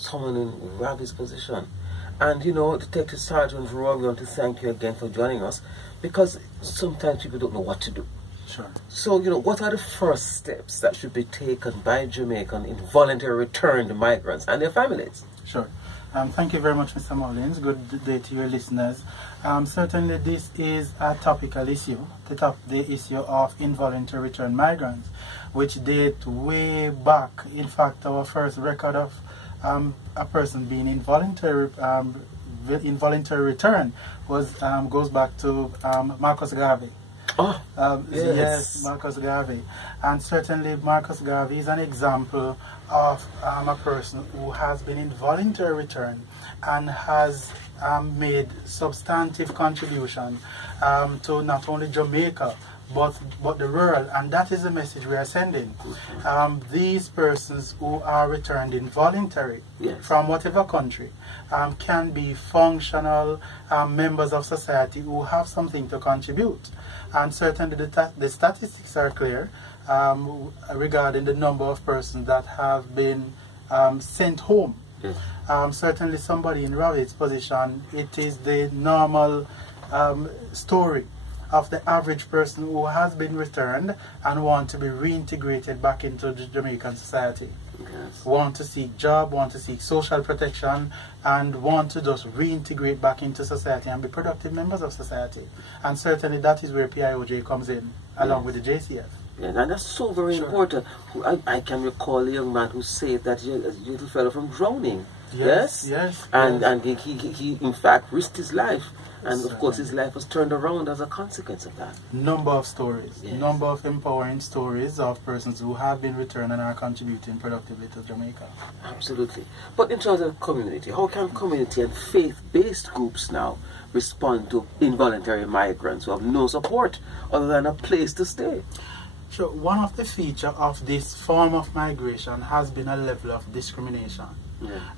someone in Ravi's position. And you know, Detective Sergeant Rowe, we want to thank you again for joining us, because sometimes people don't know what to do. Sure. So, you know, what are the first steps that should be taken by Jamaican involuntary returned migrants and their families? Sure. Thank you very much, Mr. Mullings. Good day to your listeners. Certainly this is a topical issue, the issue of involuntary returned migrants, which date way back. In fact, our first record of a person being involuntary return was goes back to Marcus Garvey. Oh, yes, Marcus Garvey. And certainly Marcus Garvey is an example of a person who has been involuntarily returned and has made substantive contribution to not only Jamaica but the world, and that is the message we are sending. These persons who are returned involuntarily from whatever country can be functional members of society who have something to contribute. And certainly the statistics are clear regarding the number of persons that have been sent home. Certainly somebody in Ravi's position, it is the normal story of the average person who has been returned and want to be reintegrated back into the Jamaican society. Yes. Want to seek job, want to seek social protection, and want to just reintegrate back into society and be productive members of society. And certainly that is where PIOJ comes in, along with the JCF. Yes, and that's so very important. I can recall a young man who saved that little fellow from drowning. Yes. And he in fact risked his life. And of course his life was turned around as a consequence of that. Number of stories, number of empowering stories of persons who have been returned and are contributing productively to Jamaica. Absolutely. But in terms of community, how can community and faith-based groups now respond to involuntary migrants who have no support other than a place to stay? Sure. One of the features of this form of migration has been a level of discrimination.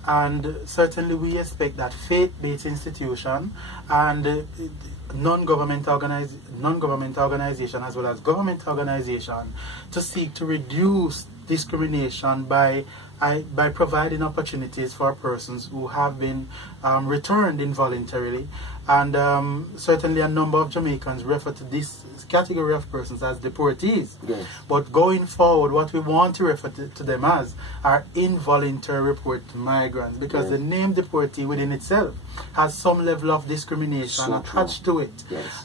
And certainly we expect that faith-based institution and non-government organization as well as government organization to seek to reduce discrimination by providing opportunities for persons who have been returned involuntarily. And certainly a number of Jamaicans refer to this category of persons as deportees. But going forward, what we want to refer to them as are involuntary returned migrants, because the name deportee within itself has some level of discrimination attached to it.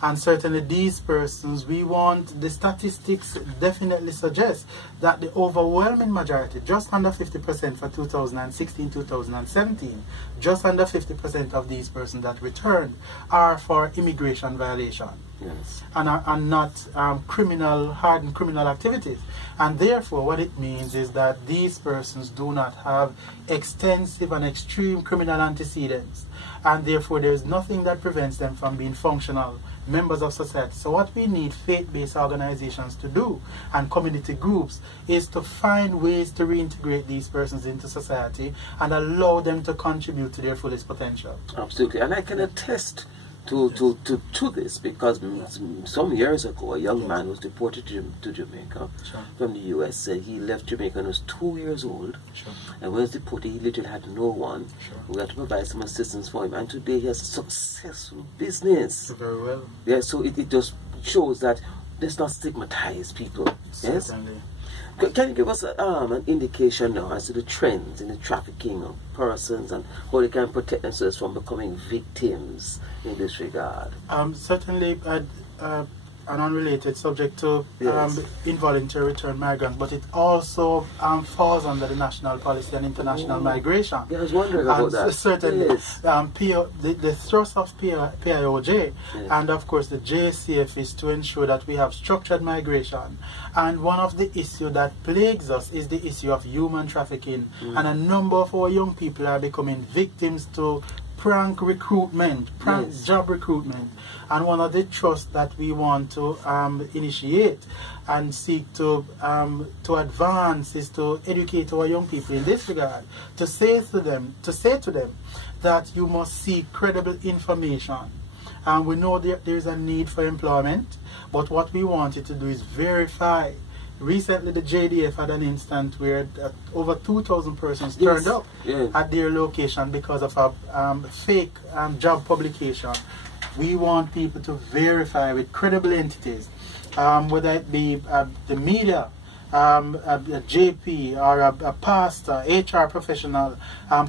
And certainly these persons, we want, the statistics definitely suggest that the overwhelming majority, just under 50% for 2016-2017, just under 50% of these persons that returned are for immigration violation. And are not hardened criminal activities. And therefore what it means is that these persons do not have extensive and extreme criminal antecedents, and therefore there is nothing that prevents them from being functional members of society. So what we need faith-based organizations to do, and community groups, is to find ways to reintegrate these persons into society and allow them to contribute to their fullest potential. Absolutely. And I can attest to this, because some years ago a young man was deported to Jamaica from the US. He left Jamaica and was 2 years old, and when he was deported he literally had no one. We had to provide some assistance for him, and today he has a successful business. Very well. Yeah, so it just shows that let's not stigmatize people. Certainly. Yes? Can you give us an indication now as to the trends in the trafficking of persons and how they can protect themselves from becoming victims in this regard? Certainly an unrelated subject to involuntary returned migrants, but it also falls under the national policy and international migration. Yeah, I was wondering about that. Certainly, the thrust of PIOJ and of course the JCF is to ensure that we have structured migration. And one of the issues that plagues us is the issue of human trafficking, and a number of our young people are becoming victims to prank recruitment, job recruitment. And one of the trusts that we want to initiate and seek to advance is to educate our young people in this regard, to say to them that you must seek credible information. We know that there's a need for employment, but what we want you to do is verify recently the JDF had an instance where over 2,000 persons turned up at their location because of a fake job publication. We want people to verify with credible entities, whether it be the media, a JP or a pastor, HR professional,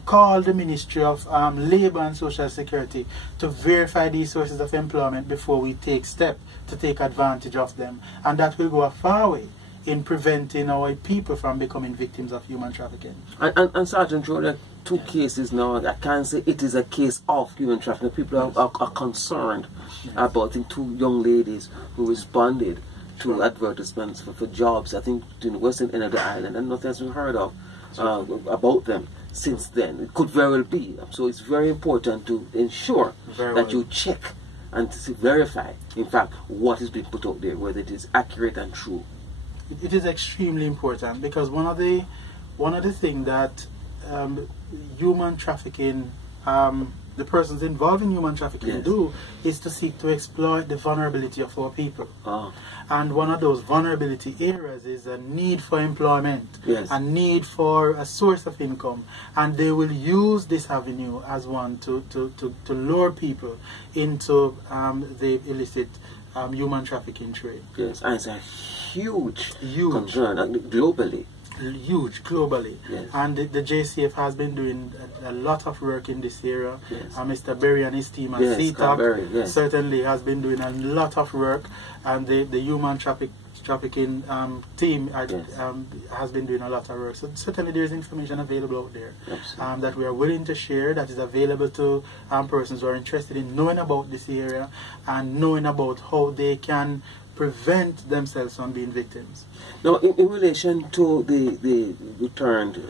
call the Ministry of Labour and Social Security to verify these sources of employment before we take steps to take advantage of them. And that will go a far way in preventing our people from becoming victims of human trafficking. And Sergeant Rowe, there are two cases now. I can't say it is a case of human trafficking. People are concerned about two young ladies who responded to advertisements for jobs, I think, in the western end of the island, and nothing has been heard of about them since then. It could very well be. So it's very important to ensure that you check and to verify, in fact, what is being put out there, whether it is accurate and true. It is extremely important, because one of the things that human trafficking, the persons involved in human trafficking do, is to seek to exploit the vulnerability of our people. And one of those vulnerability areas is a need for employment, a need for a source of income, and they will use this avenue as one to lure people into the illicit human trafficking trade. Yes, and it's a huge concern globally. Huge globally, and the JCF has been doing a lot of work in this area. Mr. Berry and his team at CTAC certainly has been doing a lot of work, and the human trafficking team has been doing a lot of work. So certainly there is information available out there that we are willing to share, that is available to persons who are interested in knowing about this area and knowing about how they can prevent themselves from being victims. Now, in relation to the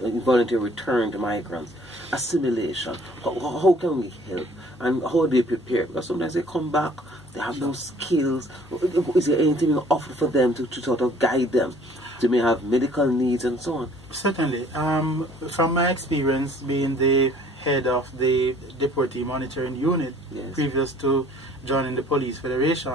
involuntary returned migrants, assimilation, how can we help, and how do they prepare? Because sometimes they come back, they have no skills. Is there anything offered for them to sort of guide them? They may have medical needs and so on. Certainly. From my experience being the head of the deportee monitoring unit previous to joining the Police Federation,